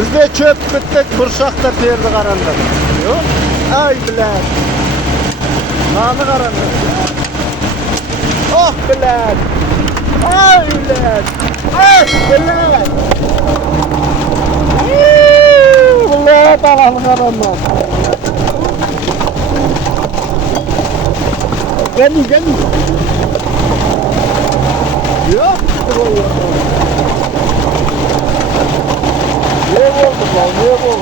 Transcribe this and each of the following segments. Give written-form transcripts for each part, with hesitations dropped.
Bizde çöp bittik, bұршақ та perdi qaranlar. Yok? Ay bilen. Nani qaranlar. Oh bilen. Ay bilen. Ay bilen. Bilen talalı qaranlar. Gel. Yok. Ne oldu lan? Ne oldu?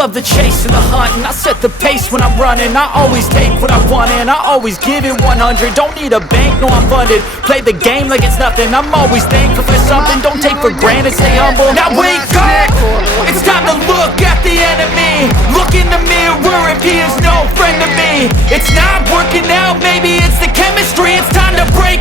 Love the chase and the hunt, and I set the pace when I'm running. I always take what I want and I always give it 100. Don't need a bank, no I'm funded. Play the game like it's nothing. I'm always thankful for something. Don't take for granted, stay humble. Now wake up! It's time to look at the enemy. Look in the mirror if he is no friend to me. It's not working out, maybe it's the chemistry. It's time to break